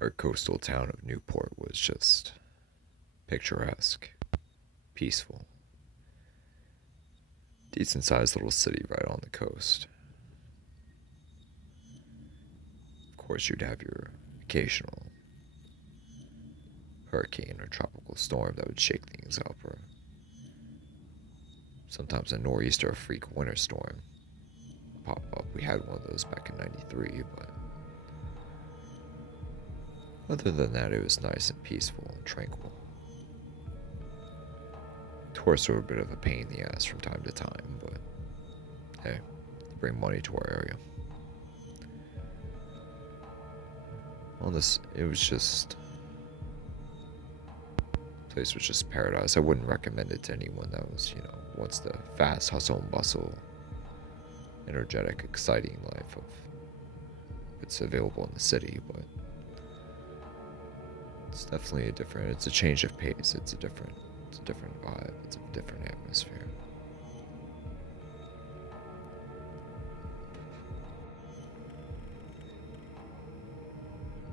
Our coastal town of Newport was just picturesque, peaceful, decent sized little city right on the coast. Of course, you'd have your occasional hurricane or tropical storm that would shake things up, or sometimes a nor'easter or freak winter storm pop up. We had one of those back in '93, but other than that, it was nice and peaceful and tranquil. Tourists were a bit of a pain in the ass from time to time, but hey, they bring money to our area. On this, it was just, the place was just paradise. I wouldn't recommend it to anyone that was, wants the fast hustle and bustle, energetic, exciting life of what's available in the city, but it's definitely it's a change of pace. It's a different vibe. It's a different atmosphere.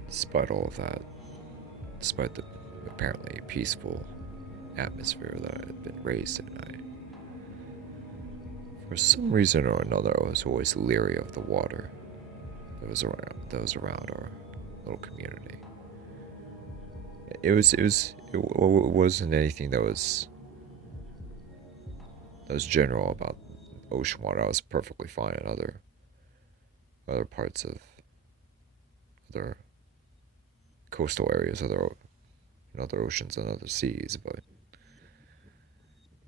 Despite all of that, despite the apparently peaceful atmosphere that I had been raised in, for some reason or another, I was always leery of the water that was around our little community. It wasn't anything that was general about ocean water. I was perfectly fine in other parts of other coastal areas, other oceans and other seas, but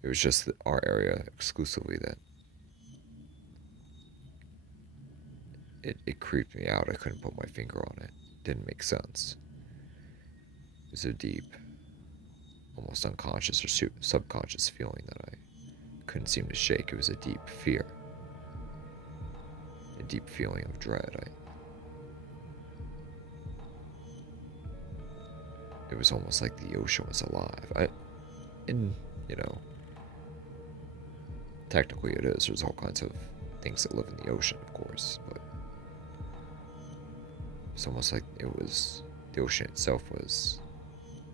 it was just our area exclusively that it creeped me out. I couldn't put my finger on it. Didn't make sense. It was a deep, almost unconscious or subconscious feeling that I couldn't seem to shake. It was a deep fear, a deep feeling of dread. It was almost like the ocean was alive. You know, technically it is. There's all kinds of things that live in the ocean, of course, but it's almost like the ocean itself was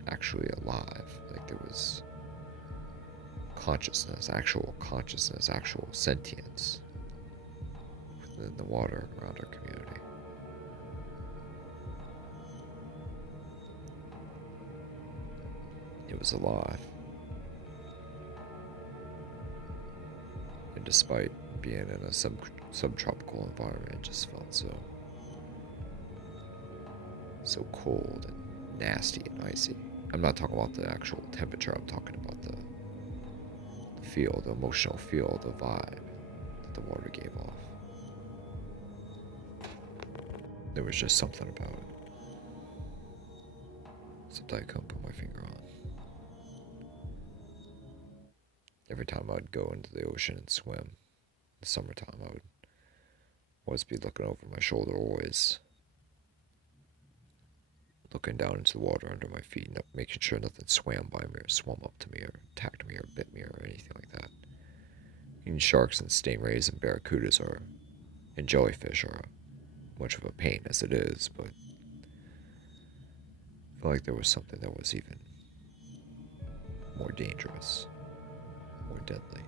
actually alive. Like there was consciousness, actual sentience within the water around our community. It was alive. And despite being in a subtropical environment, it just felt so cold and nasty and icy. I'm not talking about the actual temperature, I'm talking about the feel, the emotional feel, the vibe that the water gave off. There was just something about it. Something I couldn't put my finger on. Every time I'd go into the ocean and swim in the summertime, I would always be looking over my shoulder, always looking down into the water under my feet, and making sure nothing swam by me or swum up to me or attacked me or bit me or anything like that. Even sharks and stingrays and barracudas and jellyfish are much of a pain as it is, but I feel like there was something that was even more dangerous, more deadly.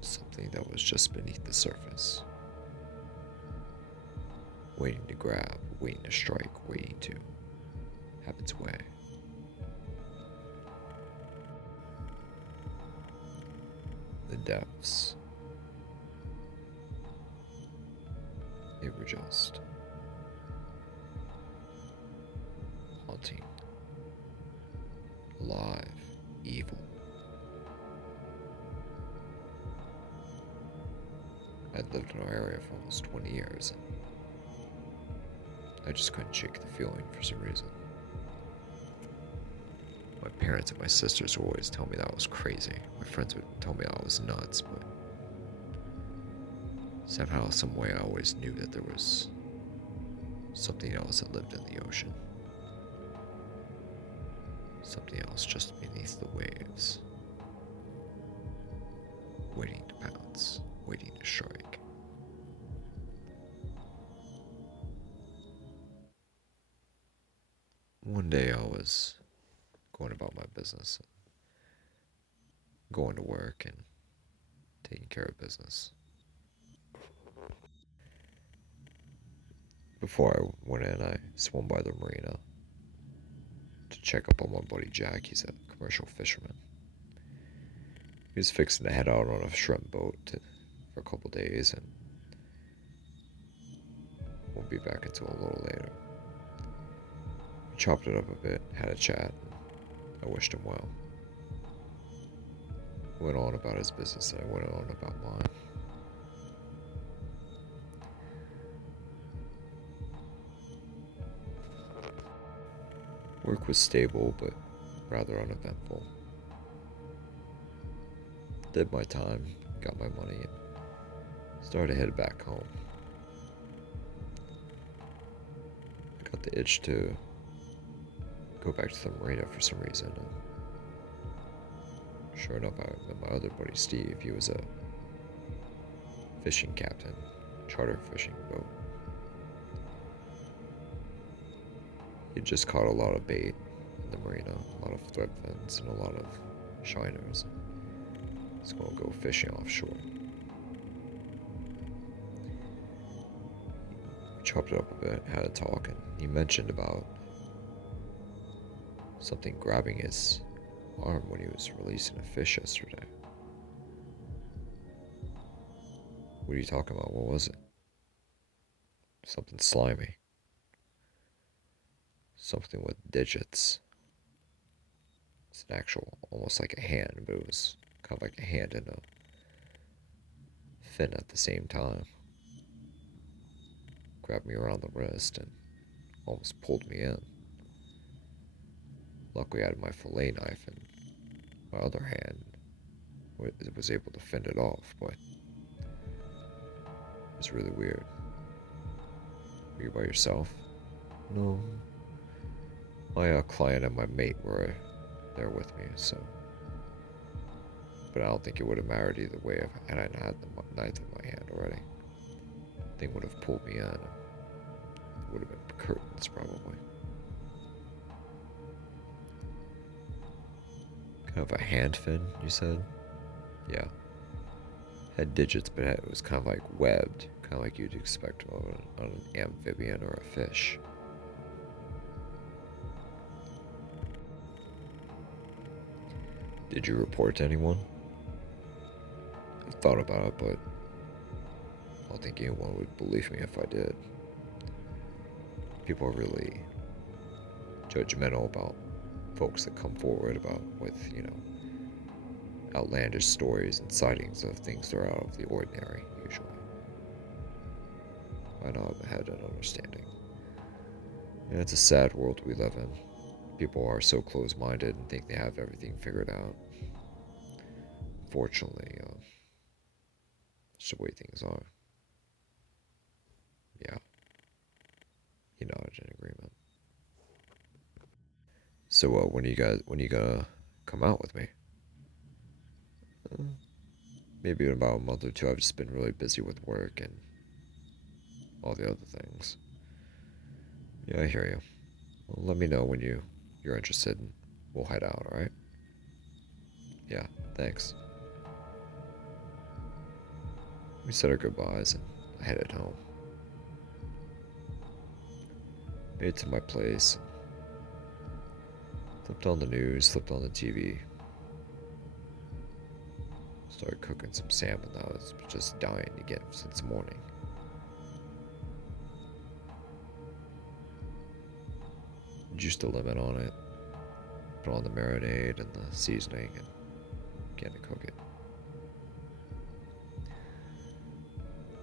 Something that was just beneath the surface, waiting to grab, waiting to strike, waiting to have its way. The depths. They were just haunting, alive, evil. I'd lived in our area for almost 20 years, and I just couldn't shake the feeling for some reason. My parents and my sisters would always tell me that I was crazy. My friends would tell me I was nuts, but somehow, some way, I always knew that there was something else that lived in the ocean. Something else just beneath the waves, waiting to pounce, waiting to strike. one day I was going about my business, going to work and taking care of business. Before I went in, I swam by the marina to check up on my buddy Jack. He's a commercial fisherman. He was fixing to head out on a shrimp boat for a couple days and won't be back until a little later. We chopped it up a bit, had a chat, and I wished him well. He went on about his business and I went on about mine. Work was stable but rather uneventful. Did my time, got my money, and started to head back home. I got the itch to go back to the marina for some reason. And sure enough, I met my other buddy Steve. He was a fishing captain, charter fishing boat. He'd just caught a lot of bait in the marina, a lot of thread fins and a lot of shiners. He's gonna go fishing offshore. We chopped it up a bit, had a talk, and he mentioned about something grabbing his arm when he was releasing a fish yesterday. What are you talking about? What was it? Something slimy. Something with digits. It's an actual, almost like a hand, but it was kind of like a hand and a fin at the same time. Grabbed me around the wrist and almost pulled me in. Luckily I had my fillet knife and my other hand was able to fend it off, but it was really weird. Were you by yourself? No. My client and my mate were there with me, so. But I don't think it would have mattered either way had I had the knife in my hand already. The thing would have pulled me in. It would have been curtains, probably. Kind of a hand fin, you said? Yeah. Had digits, but it was kind of like webbed, kind of like you'd expect on an amphibian or a fish. Did you report to anyone? I thought about it, but I don't think anyone would believe me if I did. People are really judgmental about folks that come forward with, outlandish stories and sightings of things that are out of the ordinary, usually. I know I've had an understanding. And it's a sad world we live in. People are so close-minded and think they have everything figured out. Fortunately, it's the way things are. Yeah. He nodded in agreement. So, when are you gonna come out with me? Maybe in about a month or two. I've just been really busy with work and all the other things. Yeah, I hear you. Well, let me know when you're interested and we'll head out, alright? Yeah, thanks. We said our goodbyes and I headed home. Made it to my place. Flipped on the news, flipped on the TV. Started cooking some salmon that I was just dying to get since morning. Juiced the lemon on it. Put on the marinade and the seasoning and began to cook it.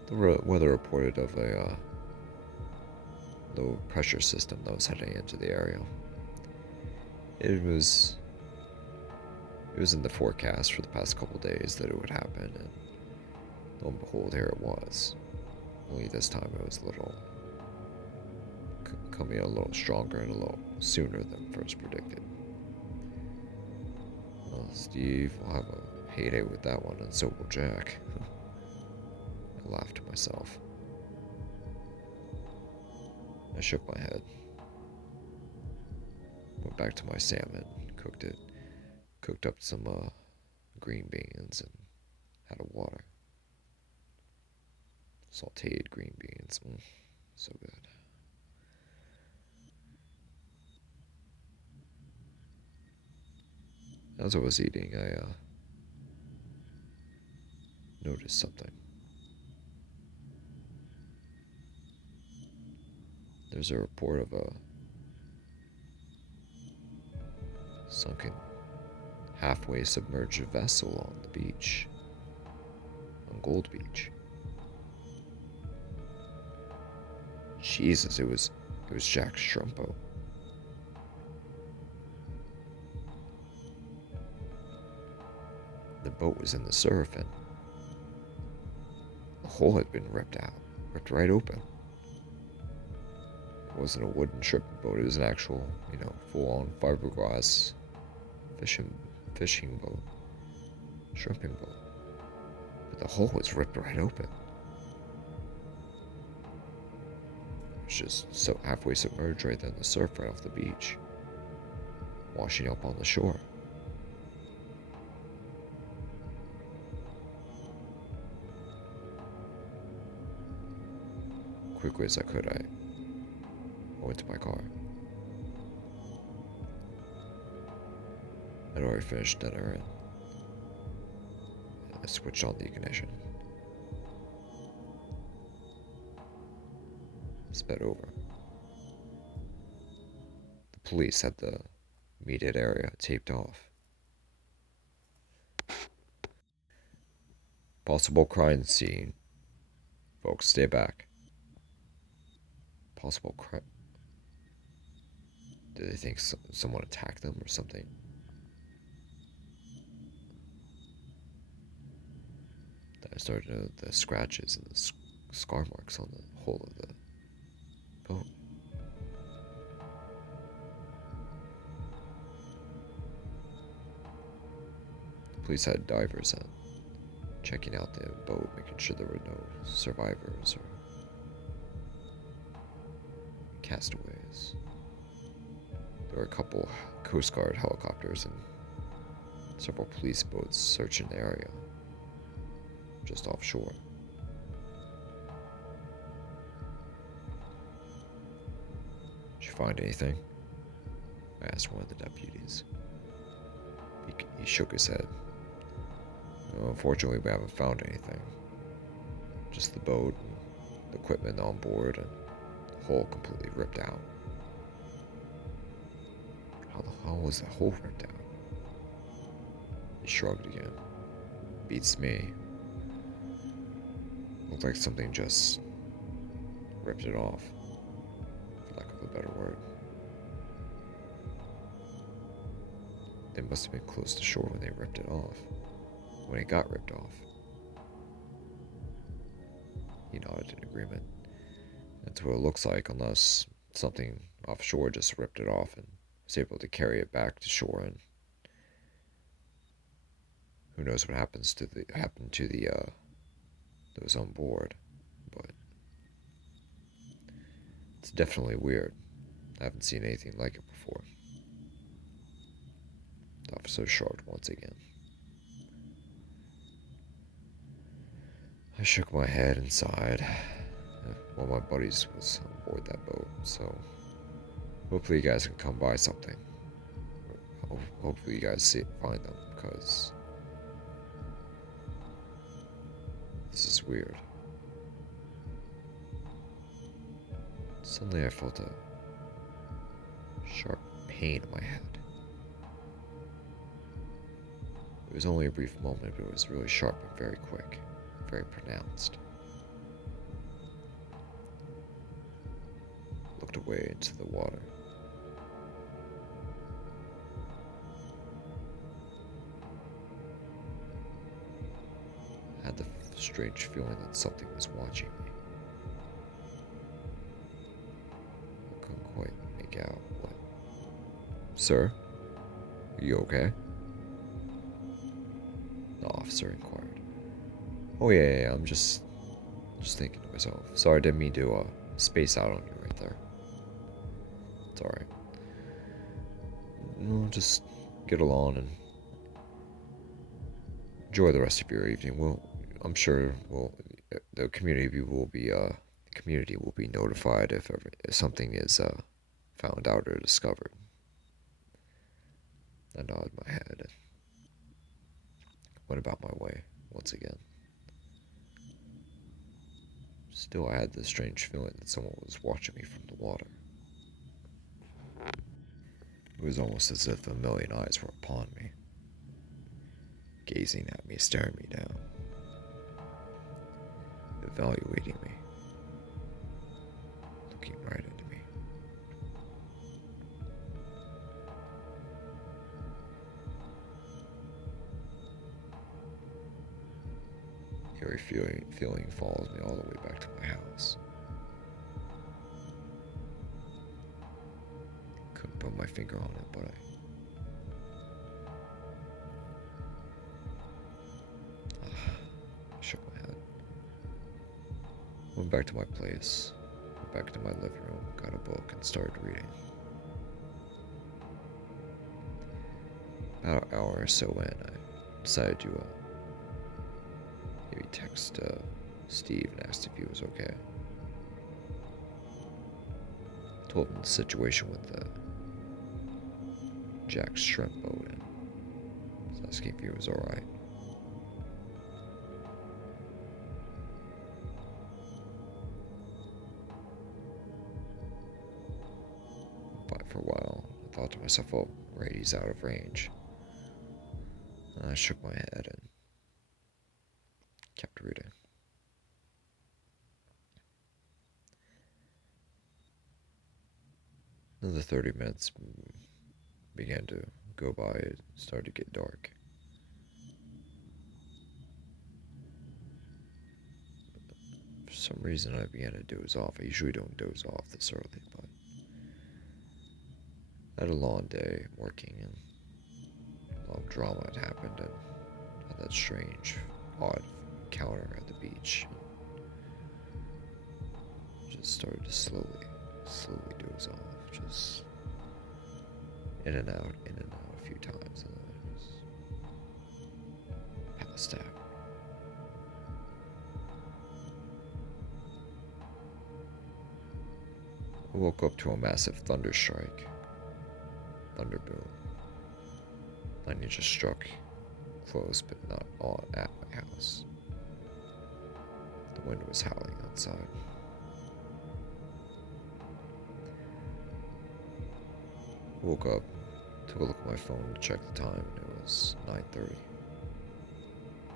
The weather reported of a low pressure system that was heading into the area. It was in the forecast for the past couple days that it would happen, and lo and behold, here it was. Only this time it was coming a little stronger and a little sooner than first predicted. Well, Steve will have a heyday with that one, and so will Jack. I laughed to myself. I shook my head. back to my salmon, cooked it, cooked up some green beans and had a water. Sauteed green beans, so good. As I was eating, I noticed something. There's a report of a sunken, halfway submerged vessel on the beach, on Gold Beach. Jesus, it was Jack Strumpo. The boat was in the surf and the hull had been ripped right open. It wasn't a wooden shrimping boat, it was an actual, full-on fiberglass fishing boat, shrimping boat. But the hull was ripped right open. It was just so halfway submerged right there in the surf right off the beach, washing up on the shore. Quickly as I could, I went to my car. I'd already finished dinner and I switched on the ignition. Sped over. The police had the immediate area taped off. Possible crime scene. Folks, stay back. Possible crime. Did they think someone attacked them or something? Then I started to notice the scratches and the scar marks on the hull of the boat. The police had divers out, checking out the boat, making sure there were no survivors or castaways. There were a couple Coast Guard helicopters and several police boats searching the area just offshore. Did you find anything? I asked one of the deputies. He shook his head. No, unfortunately, we haven't found anything. Just the boat and the equipment on board and the hull completely ripped out. How the hell was the hull ripped out? He shrugged again. Beats me. Looked like something just ripped it off, for lack of a better word. They must have been close to shore when they ripped it off. When it got ripped off. He nodded in agreement. That's what it looks like, unless something offshore just ripped it off and was able to carry it back to shore, and who knows what happened to those on board. But it's definitely weird. I haven't seen anything like it before. The officer shrugged once again. I shook my head and sighed. One of my buddies was on board that boat, so hopefully you guys can come by something. Hopefully you guys find them, because this is weird. Suddenly I felt a sharp pain in my head. It was only a brief moment, but it was really sharp and very quick, very pronounced. Looked away into the water. Had the strange feeling that something was watching me. I couldn't quite make out what. Sir? Are you okay? The officer inquired. Oh yeah, I'm just thinking to myself. Sorry, I didn't mean to space out on you right there. It's alright. just get along and enjoy the rest of your evening. I'm sure the community will be notified if something is found out or discovered. I nodded my head and went about my way once again. Still, I had this strange feeling that someone was watching me from the water. It was almost as if a million eyes were upon me, gazing at me, staring me down, evaluating me, looking right into me. Eerie feeling follows me all the way back to my house. Couldn't put my finger on it, but I shook my head. Went back to my place, went back to my living room, got a book, and started reading. About an hour or so in, I decided to maybe text Steve and asked if he was okay. Told him the situation with Jack's shrimp boat and was asking if he was alright. But for a while, I thought to myself, oh, right, he's out of range. And I shook my head and kept reading. Another 30 minutes began to go by. It started to get dark. For some reason, I began to doze off. I usually don't doze off this early, but I had a long day working, and a lot of drama had happened, and had that strange, odd encounter at the beach. Just started to slowly doze off. Just in and out a few times, and then I just passed out. I woke up to a massive thunder boom. Lightning just struck close, but not on at my house. The wind was howling outside. Woke up, took a look at my phone to check the time, and it was 9:30.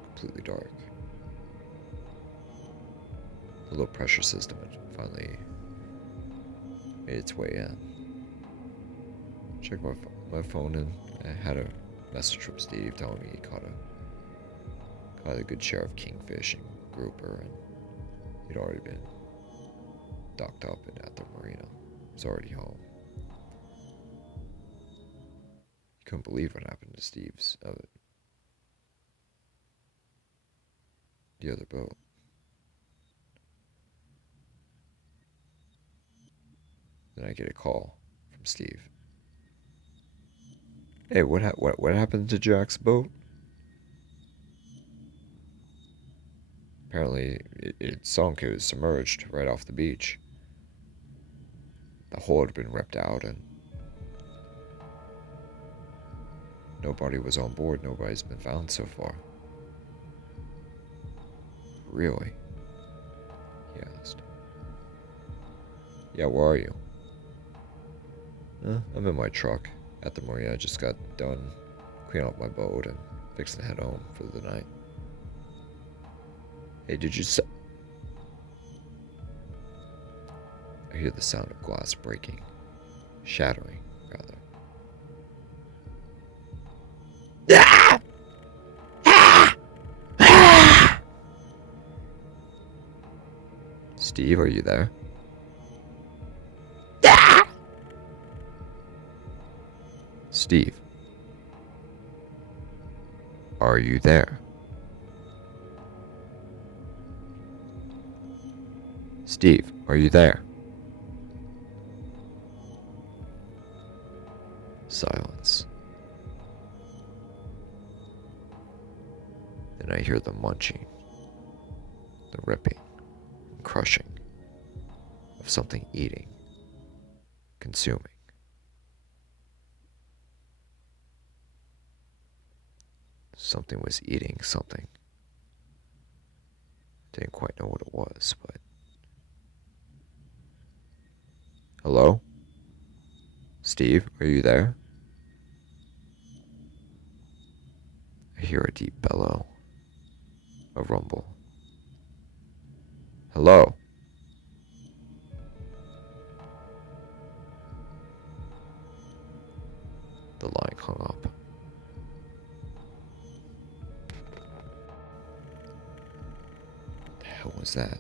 Completely dark. The low pressure system had finally made its way in. Checked my phone, and I had a message from Steve telling me he caught a good share of kingfish and grouper, and he'd already been docked up and at the marina. He was already home. Couldn't believe what happened to Steve's the other boat. Then I get a call from Steve. Hey, what happened to Jack's boat? Apparently, it sunk. It was submerged right off the beach. The hull had been ripped out, and nobody was on board. Nobody's been found so far. Really? He asked. Yeah, where are you? I'm in my truck at the marina. I just got done cleaning up my boat and fixing to head home for the night. Hey, did you say... I hear the sound of glass breaking. Shattering, rather. Steve, are you there? Steve, are you there? Steve, are you there? Silence. Then I hear the munching, the ripping, and crushing of something eating, consuming. Something was eating something. Didn't quite know what it was, but... Hello? Steve, are you there? I hear a deep bellow, a rumble. Hello? The line hung up. What the hell was that?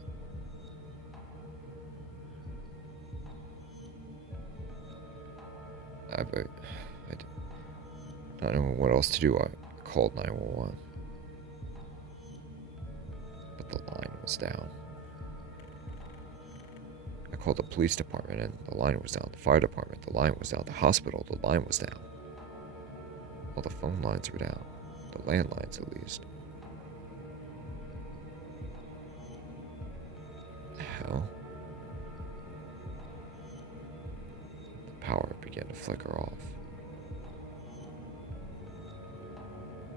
I don't know what else to do. I called 911. But the line was down. I called the police department and the line was down. The fire department, the line was down. The hospital, the line was down. All the phone lines were down. The landlines, at least. What the hell? The power began to flicker off.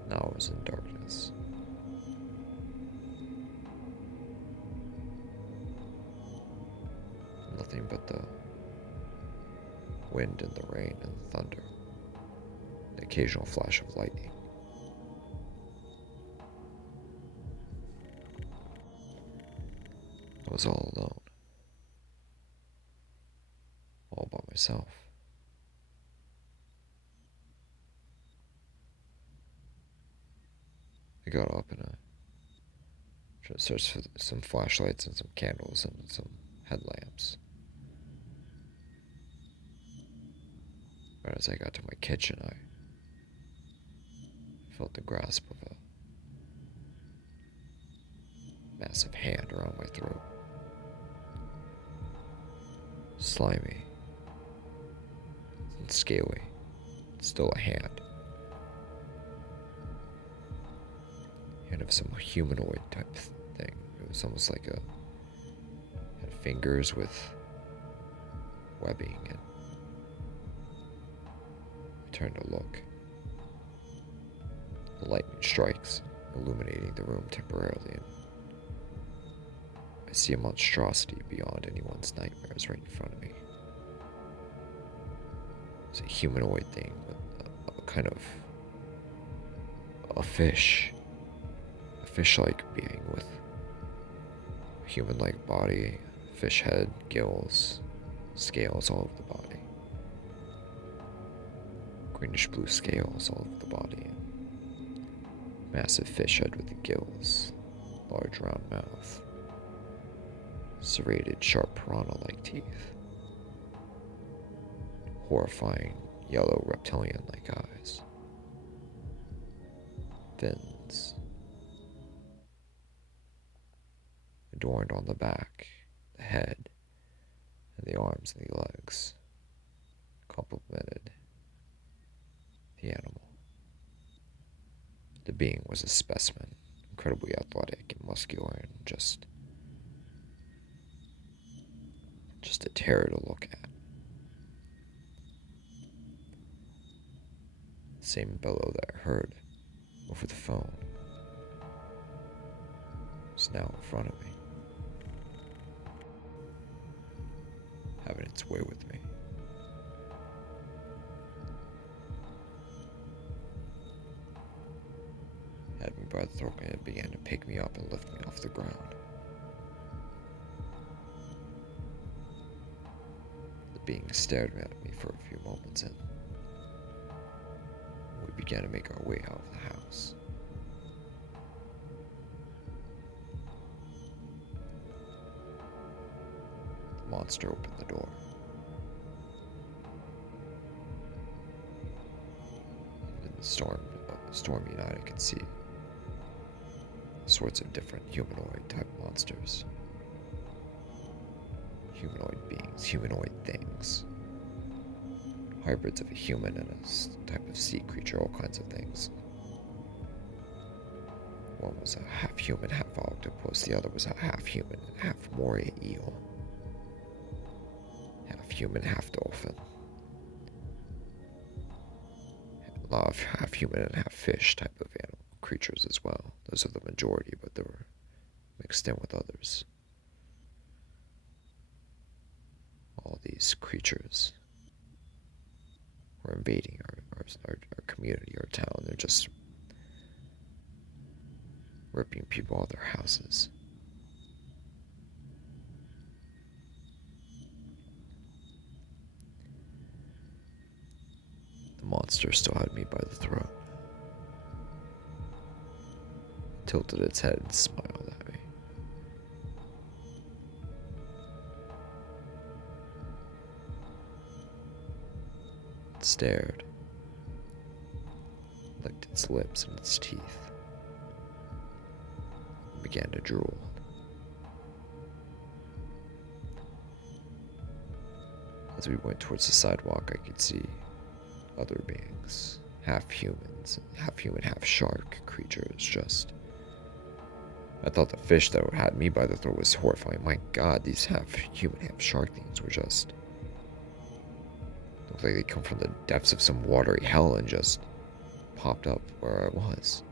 Now I was in darkness. Nothing but the wind and the rain and the thunder. The occasional flash of lightning. I was all alone. All by myself. I got up and I tried to search for some flashlights and some candles and some headlamps. But as I got to my kitchen, I felt the grasp of a massive hand around my throat. Slimy and scaly. Still a hand. Hand of some humanoid type thing. It was almost like had fingers with webbing, and I turned to look. The lightning strikes, illuminating the room temporarily, and I see a monstrosity beyond anyone's nightmares right in front of me. It's a humanoid thing with a kind of a fish. Fish-like being with a human-like body, fish head, gills, scales all over the body. Greenish blue scales all over the body. Massive fish head with the gills, large round mouth, serrated, sharp piranha-like teeth, horrifying yellow reptilian-like eyes, fins, adorned on the back, the head, and the arms and the legs, complemented the animal. The being was a specimen, incredibly athletic and muscular, and just a terror to look at. The same bellow that I heard over the phone was now in front of me, having its way with me. Had me by the throat and it began to pick me up and lift me off the ground. The being stared at me for a few moments, and we began to make our way out of the house. The monster opened the door. And in the stormy night, I could see sorts of different humanoid type monsters. Humanoid beings, humanoid things, hybrids of a human and a type of sea creature, all kinds of things. One was a half human, half octopus. The other was a half human, half moray eel. Half human, half dolphin. A lot of half human and half fish type of animal creatures as well. Those are the majority, but they were mixed in with others. All these creatures were invading our community, our town. They're just ripping people out of their houses. The monster still had me by the throat. Tilted its head and smiled at me. It stared, licked its lips and its teeth, and began to drool. As we went towards the sidewalk, I could see other beings, half humans, half human, half shark creatures. Just, I thought the fish that had me by the throat was horrifying. My God, these half human, half shark things were just, looked like they come from the depths of some watery hell and just popped up where I was.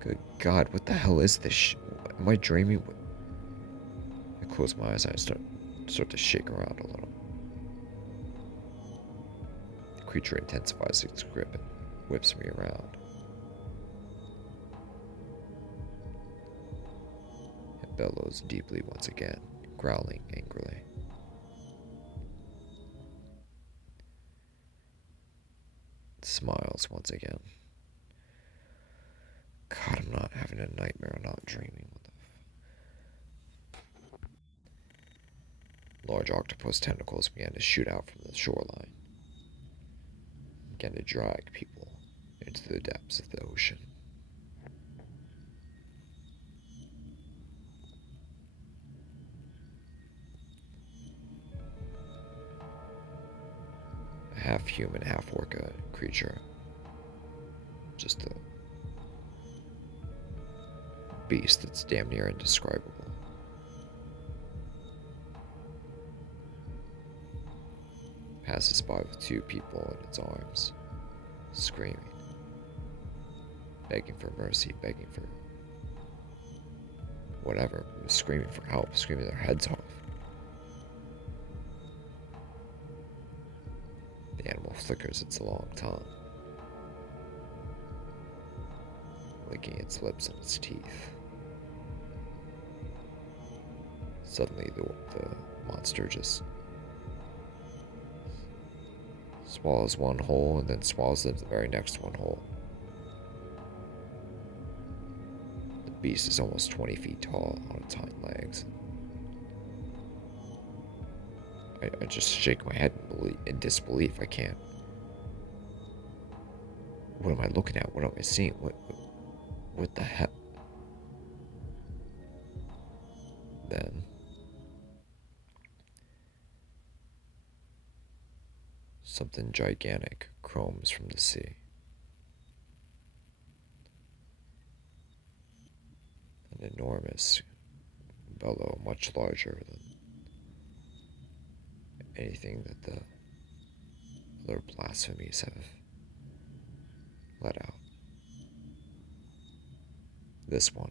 Good God, what the hell is this? Am I dreaming? I close my eyes and I start to shake around a little. The creature intensifies its grip and whips me around. It bellows deeply once again, growling angrily. It smiles once again. God, I'm not having a nightmare. I'm not dreaming. Large octopus tentacles began to shoot out from the shoreline, began to drag people into the depths of the ocean. A half human, half orca creature. Just a beast that's damn near indescribable. Passes by with two people in its arms, screaming, begging for mercy, begging for whatever, screaming for help, screaming their heads off. The animal flickers its long tongue, licking its lips and its teeth. Suddenly, the monster just swallows one whole and then swallows the very next one whole. The beast is almost 20 feet tall on its hind legs. I just shake my head in disbelief. I can't. What am I looking at? What am I seeing? What the heck? Then something gigantic chromes from the sea. An enormous bellow, much larger than anything that the other blasphemies have let out. This was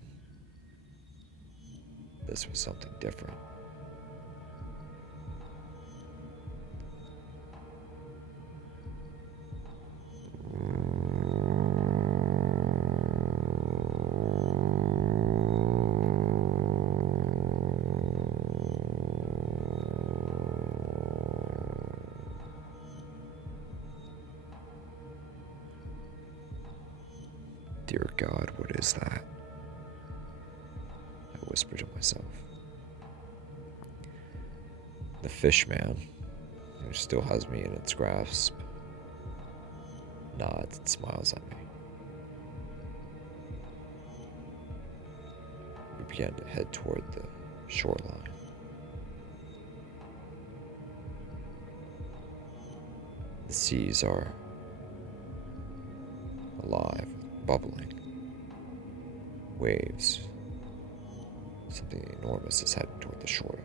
something different. Dear God, what is that? I whisper to myself. The fish man, who still has me in its grasp, nods and smiles at me. We began to head toward the shoreline. The seas are alive, bubbling. Waves. Something enormous is heading toward the shore.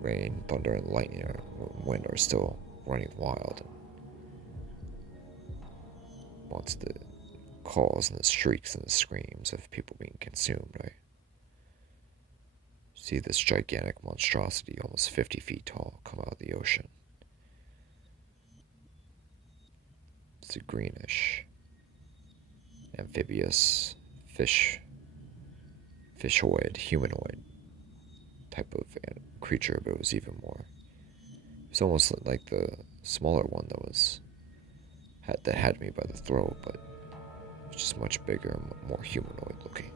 Rain, thunder, and lightning and wind are still running wild. Amongst the calls and the shrieks and the screams of people being consumed, I see this gigantic monstrosity, almost 50 feet tall, come out of the ocean. It's a greenish, amphibious, fishoid, humanoid type of creature, but it was even more. It was almost like the smaller one that had me by the throat, but it was just much bigger and more humanoid looking.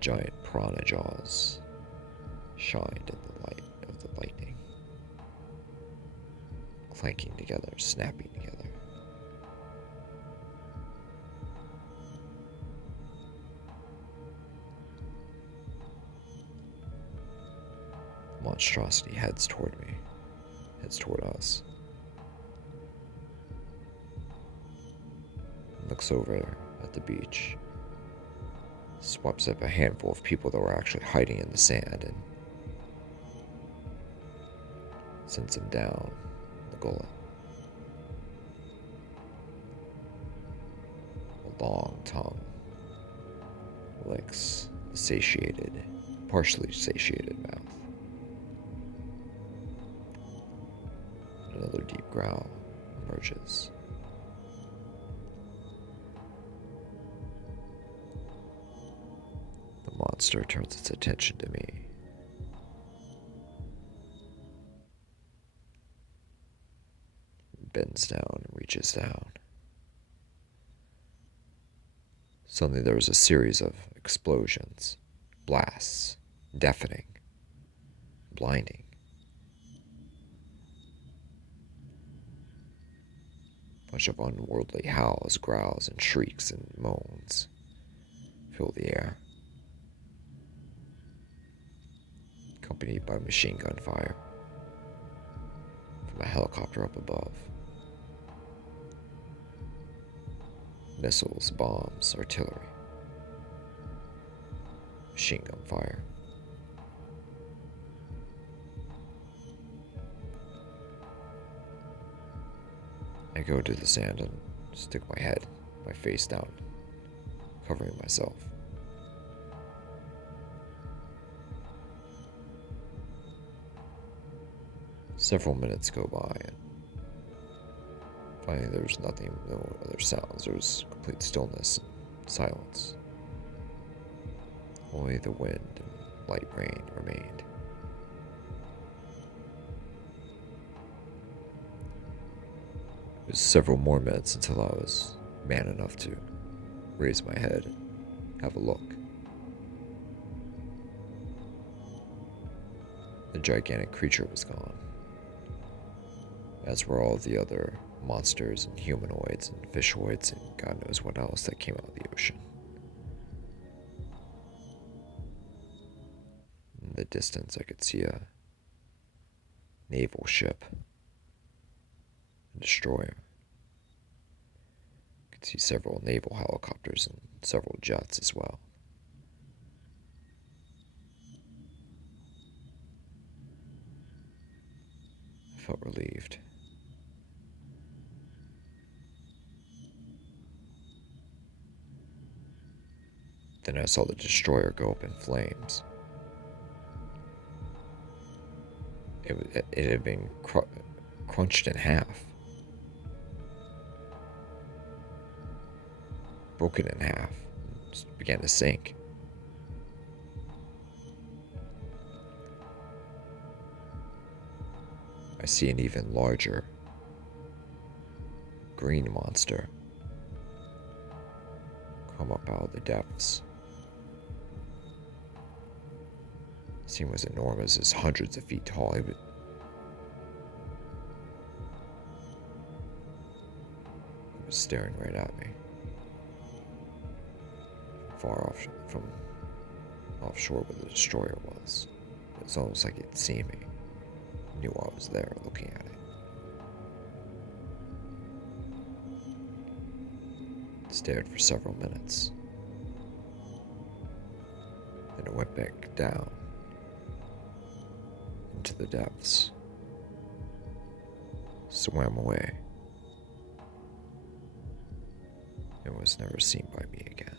Giant piranha jaws shined in the light of the lightning, clanking together, snapping together. The monstrosity heads toward us. Looks over at the beach, swipes up a handful of people that were actually hiding in the sand, and sends them down the gullet. A long tongue licks the partially satiated mouth. Another deep growl emerges. The monster turns its attention to me. Bends down and reaches down. Suddenly there was a series of explosions, blasts, deafening, blinding. A bunch of unworldly howls, growls, and shrieks and moans fill the air, accompanied by machine gun fire from a helicopter up above. Missiles, bombs, artillery, machine gun fire. I go to the sand and stick my face down, covering myself. Several minutes go by, and finally there's nothing, no other sounds. There was complete stillness and silence. Only the wind and light rain remained. It was several more minutes until I was man enough to raise my head and have a look. The gigantic creature was gone, as were all the other monsters and humanoids and fishoids and God knows what else that came out of the ocean. In the distance, I could see a naval ship, a destroyer. I could see several naval helicopters and several jets as well. I felt relieved. Then I saw the destroyer go up in flames. It had been crunched in half, broken in half, and just began to sink. I see an even larger green monster come up out of the depths. This thing was enormous, it's hundreds of feet tall. It was staring right at me, far off from offshore where the destroyer was. It was almost like he'd seen me, knew I was there looking at it. Stared for several minutes. Then it went back down into the depths, swam away, and was never seen by me again.